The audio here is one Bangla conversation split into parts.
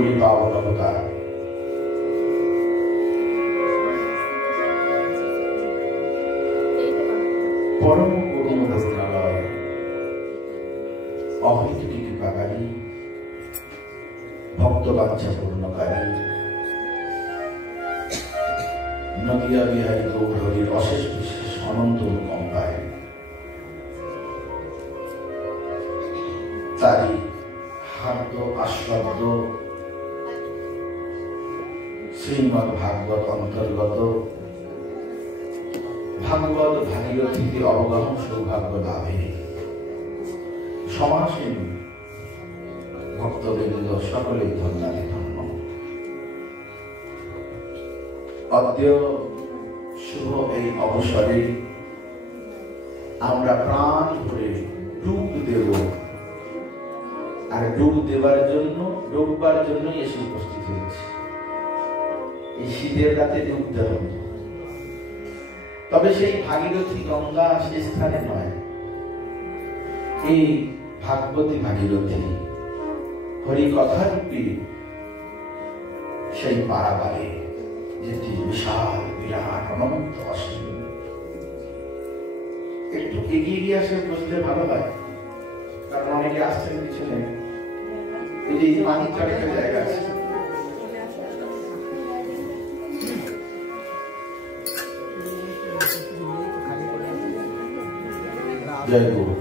কলি পাবন অবতার। পরম করুণ করুণালয়, অহৈতুকী কৃপাকারী, ভক্তবাঞ্ছা পূর্ণকারী, নদিয়া বিহারী গৌরহরির অশেষ বিশেষ অনন্ত অনুকম্পায় তারই হার্দ আস্বাদ্য শ্রীমদ ভাগবত অন্তর্গত ভাগবত ভাগীরথীতে অবগাহন সৌভাগ্য লাভে সমাসীন ভক্তবৃন্দ সকলেই ধন্যাদি ধন্য। অদ্য শুভ এই অবসরে আমরা প্রাণ ভরে ডুব দেব, আর ডুব দেবার জন্য ডুববার জন্য এসে উপস্থিত হয়েছে। এই শীতের রাতে ডুব দেওয়া, তবে সেই ভাগীরথী গঙ্গা সে স্থানে নয়, এই ভাগবতী ভাগীরথী হরি কথা রূপী সেই পারাবারে, যেটি বিশাল বিরাট অনন্ত অসীম। একটু এগিয়ে গিয়ে আসে বুঝলে ভালো হয়, কারণ অনেকে আসছেন পিছনে। এই যে মাটির চড়ে একটা জায়গা আছে, জয় গুরু।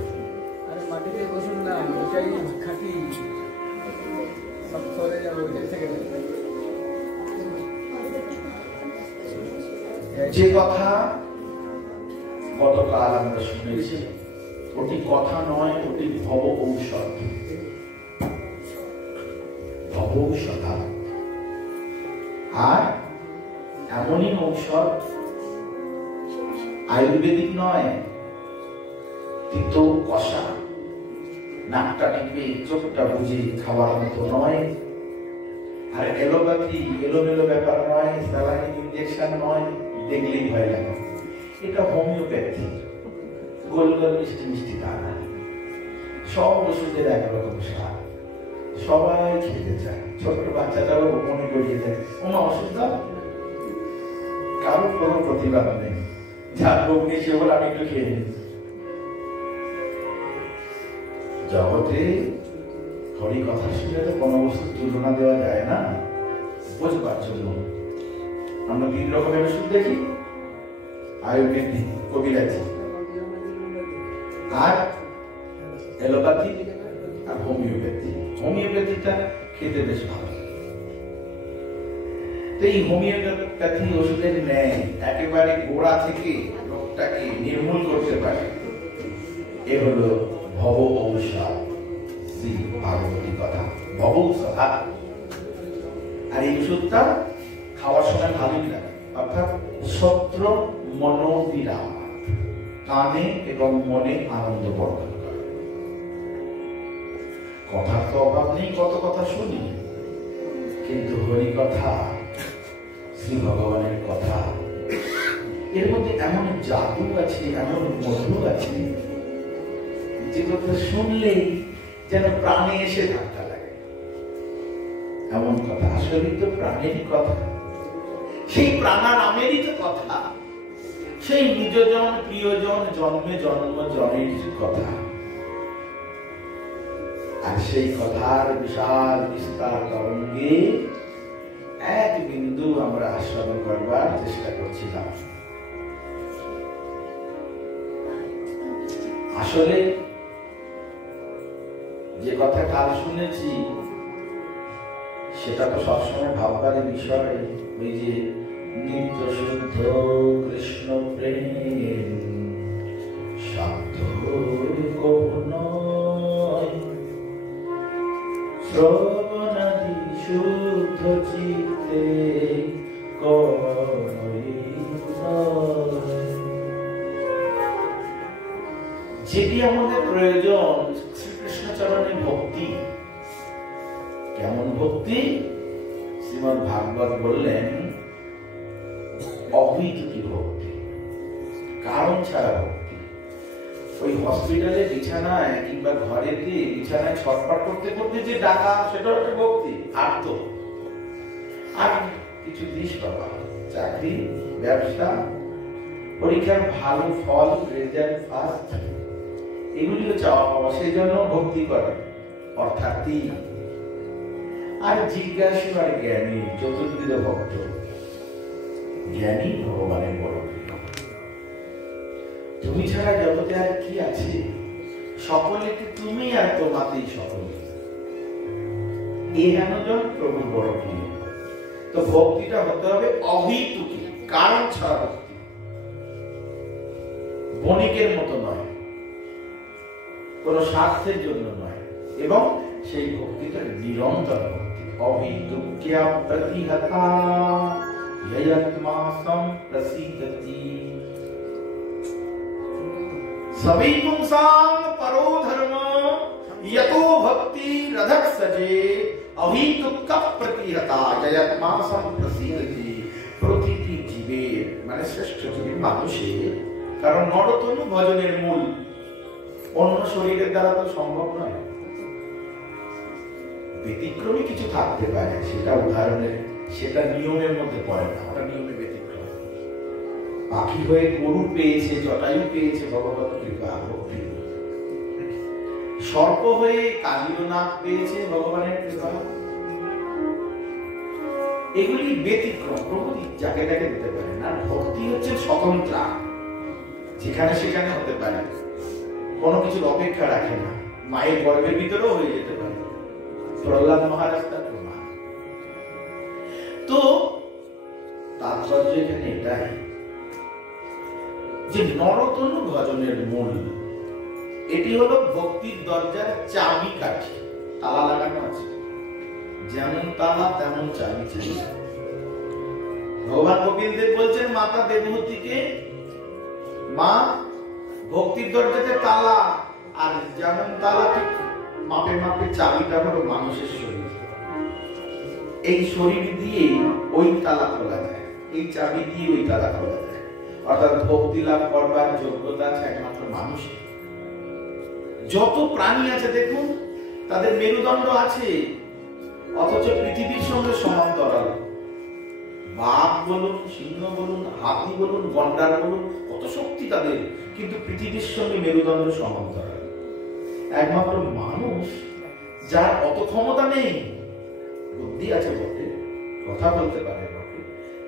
যে কথা গতকাল আমরা শুনেছি, ওটি কথা নয়, ওটি ভব ঔষধ। ভব ঔষধা, আর এমনই ঔষধ আয়ুর্বেদিক নয়, তিতো কষা, নাকটা টিপে চোখটা বুঝে খাওয়ার মতো নয়, আর এলোপ্যাথি এলোমেলো ব্যাপার নয়, স্যালাইন ইনজেকশন নয়, দেখলেই ভয় লাগে। এটা হোমিওপ্যাথি, গোল গোল মিষ্টি মিষ্টি দানা। সব ওষুধের একরকম স্বাদ, সবাই খেতে চায়। ছোট্ট বাচ্চাটাও মনে করিয়ে দেয়, কোনো ওষুধ দাও, কারোর কোনো প্রতিবাদ নেই, যার রোগ নেই সে বলে আমি একটু খেয়ে নিই। জগতে হরি কথা শুনে তো কোনো ওষুধ তুলনা দেওয়া যায় না। বুঝবার জন্য আমরা 3 রকমের ওষুধ দেখি, আয়ুর্বেদিক, কবিরাজি, আর এলোপ্যাথি, আর হোমিওপ্যাথি। হোমিওপ্যাথিটা খেতে বেশ ভালো। তো এই হোমিওপ্যাথি ওষুধের ন্যায় একেবারে গোড়া থেকে রোগটাকে নির্মূল করতে পারে। এ হলো ভব ঔষধ, শ্রী ভাগবতী কথা, ভব ঔষধা। আর এই ওষুধটা খাওয়ার সময় ভালোই লাগে, অর্থাৎ সত্র মনোবিরাম, কানে এবং মনে আনন্দ বর্ধন করে। কথার তো অভাব নেই, কত কথা শুনি, কিন্তু হরি কথা, শ্রী ভগবানের কথা, এর মধ্যে এমন জাদু আছে, এমন মধু আছে, যে কথা শুনলেই যেন প্রাণে এসে ধাক্কা লাগে। এমন কথা আসলেই তো প্রাণেরই কথা, সেই প্রাণারামেরই তো কথা, সেই নিজজন প্রিয়জন জন্মে জন্ম জনের কথা। আর সেই কথার বিশাল বিস্তার তরঙ্গে এক বিন্দু আমরা আস্বাদন করবার চেষ্টা করছিলাম। আসলে যে কথা কাল শুনেছি সেটা তো সবসময় ভাববার বিষয়। ওই যে নিত্য শুদ্ধ কৃষ্ণ প্রেম সাধ্য শ্রবণাদি শুদ্ধ চিত্তে যেটি আমাদের প্রয়োজন শ্রীকৃষ্ণ চরণে ভক্তি। কেমন ভক্তি? শ্রীমদ্ ভাগবত বললেন অহৈতুকী ভক্তি, কারণ ছাড়া ভক্তি। ওই হসপিটালে বিছানায় কিংবা ঘরেতে বিছানায় ছটফট করতে করতে যে ডাকা, সেটা একটা ভক্তি। আর তো আর কিছু দিস বাবা, চাকরি, ব্যবসা, পরীক্ষার ভালো ফল, রেজাল্ট ফার্স্ট, এগুলিও চাওয়া পাওয়া, সেই জন্য ভক্তি করে অর্থাৎ তিন। আর জিজ্ঞাসু আর জ্ঞানী, চতুর্বিধ ভক্ত। জ্ঞানী ভগবানের বড় প্রিয়। তুমি ছাড়া জগতে আর কি আছে? সকলেতে তুমি আর তোমাতেই সকলে। এই হেনজন প্রভুর বড় প্রিয়। তো ভক্তিটা হতে হবে অহেতুকী, কারণ ছাড়া ভক্তি। বণিকের মতো নয়, কোন স্বার্থের জন্য নয়, এবং সেই ভক্তিটা নিরন্তর ভক্তি। অহেতুক্যা প্রতিহতা ययत्मासं प्रसीदति सभी पुंसां परो धर्म यतो भक्ति रधक सजे अहितुक्का प्रतिहता ययत्मासं प्रसीदति। প্রতিটি জীবের মানে শ্রেষ্ঠ জীব মানুষের, কারণ নরতনু ভজনের মূল, অন্য শরীরের দ্বারা তো সম্ভব নয়। ব্যতিক্রমী কিছু থাকতে পারে, সেটা উদাহরণের, সেটা নিয়মের মধ্যে পড়ে না, ওটা নিয়মে ব্যতিক্রম। পাখি হয়ে গরু পেয়েছে, জটায়ু পেয়েছে, ভগবত কৃপা ভক্তি। সর্প হয়ে কালীনাগ পেয়েছে, ভগবানের কৃপা। এগুলি ব্যতিক্রম, প্রভু যাকে তাকে দিতে পারে না। ভক্তি হচ্ছে স্বতন্ত্র, যেখানে সেখানে হতে পারে, কোনো কিছুর অপেক্ষা রাখে না। মায়ের গর্ভের ভিতরেও হয়ে যেতে পারে। প্রহ্লাদ মহারাজ তার প্রমাণ। তো তাৎপর্য এখানে এটাই যে নরতনু ভজনের মূল, এটি হলো ভক্তির দরজার চাবি কাঠি। তালা লাগানো আছে, যেমন তালা তেমন চাবি চাই। ভগবান কপিল দেব বলছেন মাতা দেবহূতিকে, মা ভক্তির দরজাতে তালা, আর যেমন তালা ঠিক মাপে মাপে চাবিটা হলো মানুষের শরীর। এই শরীর দিয়ে ওই তালা খোলা যায়, এই চাবি দিয়ে ওই তালা খোলা যায়। অর্থাৎ ভক্তি লাভ করবার যোগ্যতা আছে একমাত্র মানুষের। যত প্রাণী আছে দেখুন, তাদের মেরুদণ্ড আছে, অথচ পৃথিবীর সঙ্গে সমান্তরাল। বাঘ বলুন, সিংহ বলুন, হাতি বলুন, গন্ডার বলুন, কত শক্তি তাদের, কিন্তু পৃথিবীর সঙ্গে মেরুদণ্ড সমান্তরাল। একমাত্র মানুষ, যার অত ক্ষমতা নেই, বুদ্ধি আছে বটে, কথা বলতে পারে বটে,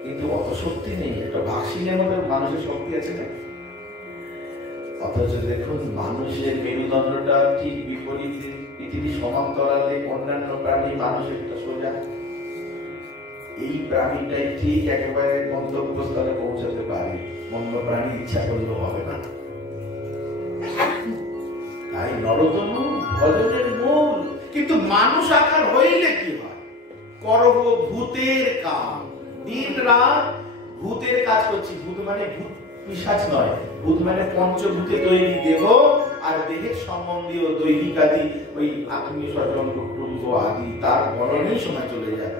কিন্তু অত শক্তি নেই। একটা ভাষিনের মধ্যে মানুষের শক্তি আছে না? অথচ দেখুন মানুষের মেরুদণ্ডটা ঠিক বিপরীতে, পৃথিবীর সমান্তরালে অন্যান্য প্রাণী, মানুষেরটা সোজা। এই প্রাণীটাই ঠিক একেবারে গন্তব্যস্থলে পৌঁছাতে পারে, অন্য প্রাণী ইচ্ছা করলেও হবে না। তাই নরতনু ভজনের মূল। কিন্তু মানুষ আকার হইলে কি হয়? করব ভূতের কাম, দিন রাত ভূতের কাজ করছি। ভূত মানে ভূত পিশাচ নয়, ভূত মানে পঞ্চভূতে তৈরি দেহ আর দেহের সম্বন্ধীয় দৈহিক আদি, ওই আত্মীয় স্বজন কুটুম্ব আদি, তার বরণেই সময় চলে যায়।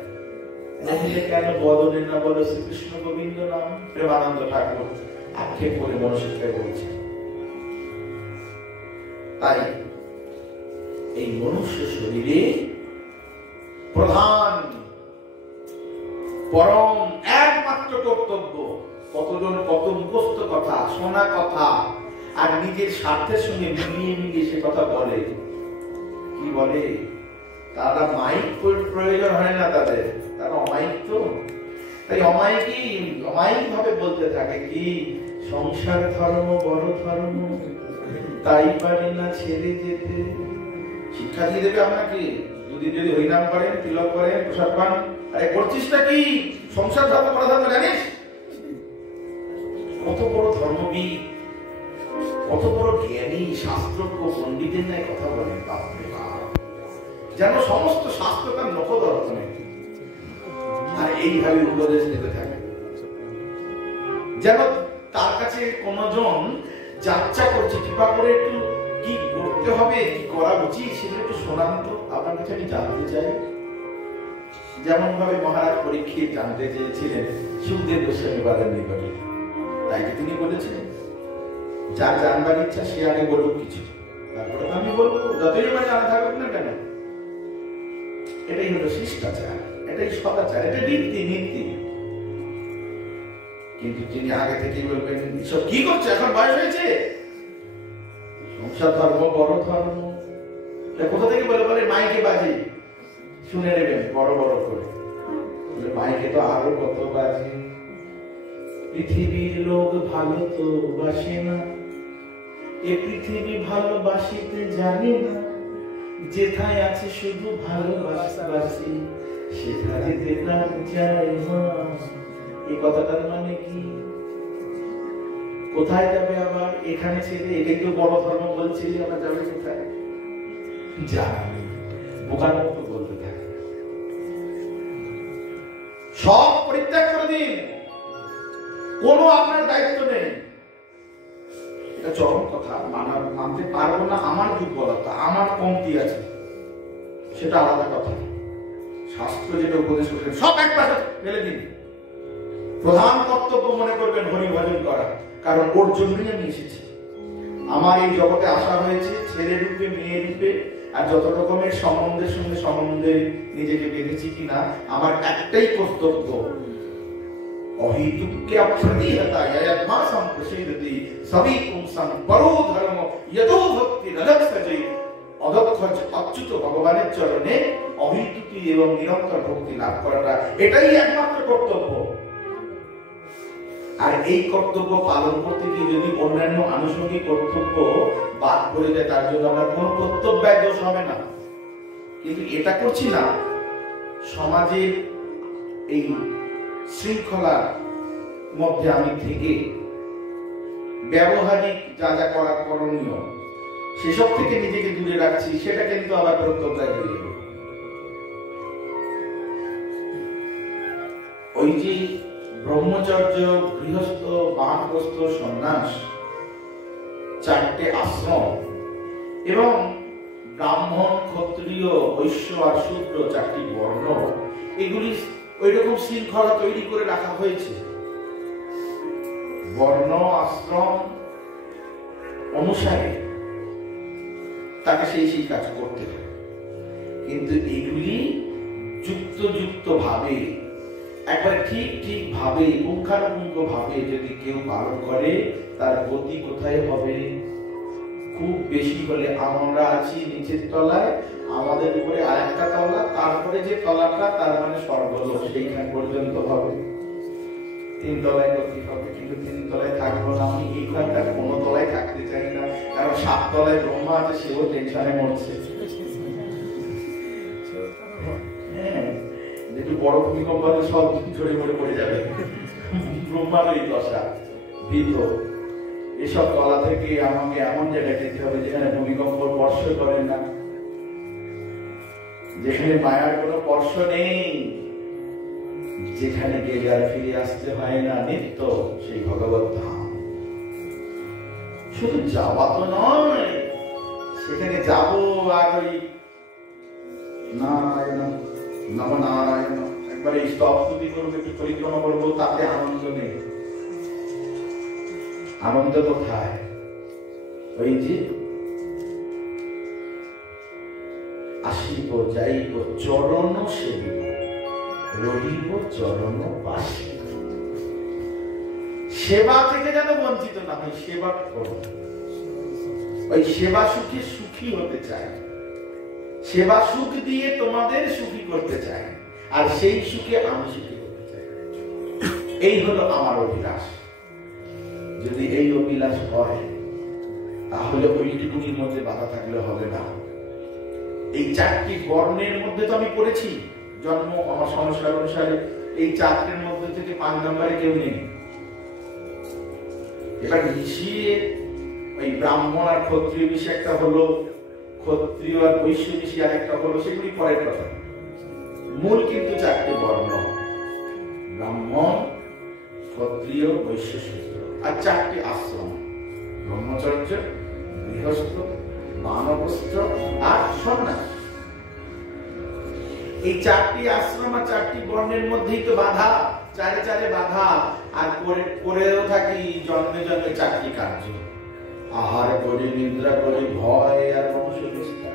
নহিলে কেন বদনে না বলো শ্রীকৃষ্ণ গোবিন্দ নাম? প্রেমানন্দ ঠাকুর আক্ষেপ করে মনুষ্যকে বলছে। তাই এই মনুষ্য শরীরে প্রধান পরম একমাত্র কর্তব্য, কতজন কত মুখস্থ কথা, শোনা কথা, আর নিজের স্বার্থের সঙ্গে মিলিয়ে মিলিয়ে সে কথা বলে। কি বলে? তারা মাইক প্রয়োজন হয় না তাদের, তারা অমায়িক। তো তাই অমায়িক ভাবে বলতে থাকে কি, সংসার ধর্ম বড় ধর্ম, তাই পারি না ছেড়ে যেতে। শিক্ষা দিয়ে দেবে আপনাকে, যদি হরিনাম করেন, তিলক করেন, প্রসাদ পান। আরে করছিসটা কি? সংসার ধর্ম বড় ধর্ম জানিস? কত বড় ধর্মবিদ, কত বড় জ্ঞানী, শাস্ত্রজ্ঞ পণ্ডিতের ন্যায় কথা বলেন। বাপরে বাপ, যেন সমস্ত শাস্ত্র তার নখদর্পণে। আর এইভাবে উপদেশ দিতে থাকে, যেন তার কাছে কোনজন যাত্রা করছে, কৃপা করে একটু কি করতে হবে, কি করা উচিত, সেটা একটু শোনান তো, আপনার কাছে আমি জানতে চাই। যেমন ভাবে মহারাজ পরীক্ষিত জানতে চেয়েছিলেন সুখদেব গোস্বামী বাদের নিকটে, তাই তিনি বলেছিলেন যার জানবার ইচ্ছা সে আগে বলুক কিছু, তারপরে তো আমি বলবো, যতই আমার জানা থাকুক না কেন। এটাই হলো শিষ্টাচার, এটাই সদাচার, এটা নীতি। কিন্তু তিনি আগে থেকেই বলবেন এসব কি করছে, এখন বয়স হয়েছে, সংসার ধর্ম বড় ধর্ম। কোথা থেকে বলে মাইকে বাজে, শুনে নেবেন বড় বড় করে, মাইকে তো আরো কত বাজে। পৃথিবীর লোক ভালো তো বাসে না, এ পৃথিবী ভালোবাসিতে জানি না, যেথায় আছে শুধু ভালোবাসি সেখানে যেতে যায় মা। এই কথাটার মানে কি? কোথায় যাবে আবার? এখানে ছেড়ে, এটা একটু বড় ধর্ম বলছে, আমরা যাবে কোথায়? জানি বোকার মতো বলতে থাকে। সব পরিত্যাগ করে দিন, কোনো আপনার দায়িত্ব নেই। এটা চরম কথা, মানতে পারবো না, আমার দুর্বলতা, আমার কমতি আছে, সেটা আলাদা কথা। শাস্ত্র যেটা উপদেশ করেছেন সব এক পাশে ফেলে দিন। প্রধান কর্তব্য মনে করবেন হরি ভজন করা, কারণ ওর জন্যই আমি এসেছি। আমার এই জগতে আসা হয়েছে ছেলে রূপে মেয়ে রূপে, আর যত রকমের সম্বন্ধের সঙ্গে সম্বন্ধে নিজেকে বেঁধেছি কিনা, আমার একটাই কর্তব্য, অহিতুক্যে অপ্রতিহতা যয়ত্মা সম্প্রসিদ্ধতি সবিকুম সম্পরো ধর্ম যতো ভক্তি রদক্ষজে। অদক্ষ অচ্যুত ভগবানের চরণে অহিতুকি এবং নিরন্তর ভক্তি লাভ করাটা, এটাই একমাত্র কর্তব্য। আর এই কর্তব্য পালন করতে গিয়ে যদি অন্যান্য আনুষঙ্গিক কর্তব্য বাদ করে যায়, তার জন্য আমার কোন কর্তব্যের দোষ হবে না। কিন্তু এটা করছি না, সমাজের এই শৃঙ্খলার মধ্যে আমি থেকে ব্যবহারিক যা যা করা করণীয় সেসব থেকে নিজেকে দূরে রাখছি, সেটা কিন্তু আবার কর্তব্যের হয়ে যাবে। ওই যে ব্রহ্মচর্য, গৃহস্থ, বানপ্রস্থ, সন্ন্যাস, চারটে আশ্রম, এবং ব্রাহ্মণ, ক্ষত্রিয়, বৈশ্য আর শূদ্র চারটি বর্ণ, এগুলি ওই রকম শৃঙ্খলা তৈরি করে রাখা হয়েছে। বর্ণ আশ্রম অনুসারে তাকে সেই কাজ করতে হবে। কিন্তু এগুলি যুক্ত ভাবে, একবার ঠিক ভাবে, পুঙ্খানুপুঙ্খ ভাবে যদি কেউ পালন করে, তার গতি কোথায় হবে? খুব বেশি হলে আমরা আছি নিচের তলায়, আমাদের উপরে আরেকটা তলা, তারপরে যে তলাটা তার মানে স্বর্গলোক, সেইখান পর্যন্ত হবে। 3 তলায় গতি হবে, কিন্তু 3 তলায় থাকবো না। আমি এইখানটা কোনো তলায় থাকতে চাই না, কারণ 7 তলায় ব্রহ্মা আছে, সেও টেনশনে মরছে। একটু বড় ভূমিকম্প হলে সব ঝরে মরে পড়ে যাবে, ব্রহ্মার এই দশা ভীত। এসব তলা থেকে আমাকে এমন জায়গায় যেতে হবে যেখানে ভূমিকম্প স্পর্শ করে না, যেখানে মায়ার কোনো স্পর্শ নেই, যেখানে গেলে আর ফিরে আসতে হয় না, নিত্য সেই ভগবত ধাম। শুধু যাওয়া তো নয়, সেখানে যাবো আর ওই নারায়ণ নম নারায়ণ একবার এই স্তব স্তুতি করবো, একটু পরিক্রমা করবো, তাতে আনন্দ নেই। আনন্দ কোথায়? ওই যে আসিব যাইব চরণ সেবিব, রহিব চরণ বাসী। সেবা থেকে যেন বঞ্চিত না হয়, সেবা করো। ওই সেবা সুখে সুখী হতে চাই, সেবা সুখ দিয়ে তোমাদের সুখী করতে চাই, আর সেই সুখে আমি সুখী করতে চাই। এই হলো আমার অভিলাষ। যদি এই অভিলাষ হয়, তাহলে ওইটুকুনির মধ্যে বাধা থাকলে হবে না। এই 4টি বর্ণের মধ্যে তো আমি পড়েছি, জন্ম আমার সংস্কার অনুসারে এই 4টির মধ্যে থেকে 5 নম্বরে কেউ নেই। এবার মিশিয়ে ওই ব্রাহ্মণ আর ক্ষত্রিয় মিশিয়ে একটা হলো, ক্ষত্রিয় আর বৈশ্য মিশিয়ে আর একটা হলো, সেগুলি পরের কথা। মূল কিন্তু 4টি বর্ণ, ব্রাহ্মণ, ক্ষত্রিয়, বৈশ্য, শূদ্র, আর 4টি আশ্রম, ব্রহ্মচর্য, গৃহস্থ, বানপ্রস্থ আর সন্ন্যাস। এই 4টি আশ্রম আর 4টি বর্ণের মধ্যেই তো বাধা, চারে চারে বাধা। আর করেও থাকি জন্মে জন্মে 4টি কার্য। আহার করে নিদ্রা করে ভয় আর মনুষ্যনিষ্ঠা।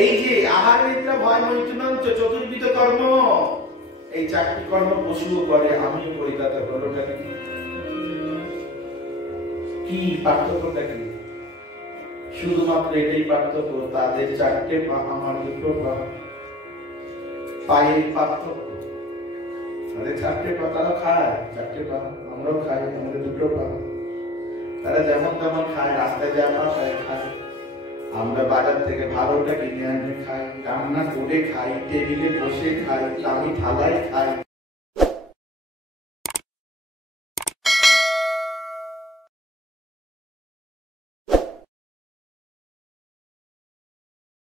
এই যে আহার নিদ্রা ভয় মৈথুনঞ্চ চতুর্বিধ কর্ম, এই চারটি কর্ম পশুও করে, আমিও করি, তাতে হলোটা কি পার্থক্যটা কি? শুধুমাত্র এটাই পার্থক্য, তাদের চারটে পা, আমার দুটো পা, পায়ের পার্থক্য। তাদের চারটে পা, তারা খায় চারটে পা, আমরাও খাই, আমাদের দুটো পা। তারা যেমন তেমন খায়, রাস্তায় যা পা তাই খায়। আমরা বাজার থেকে ভালোটা কিনে আনে খাই, রান্না করে খাই, টেবিলে বসে খাই, দামি থালায় খাই।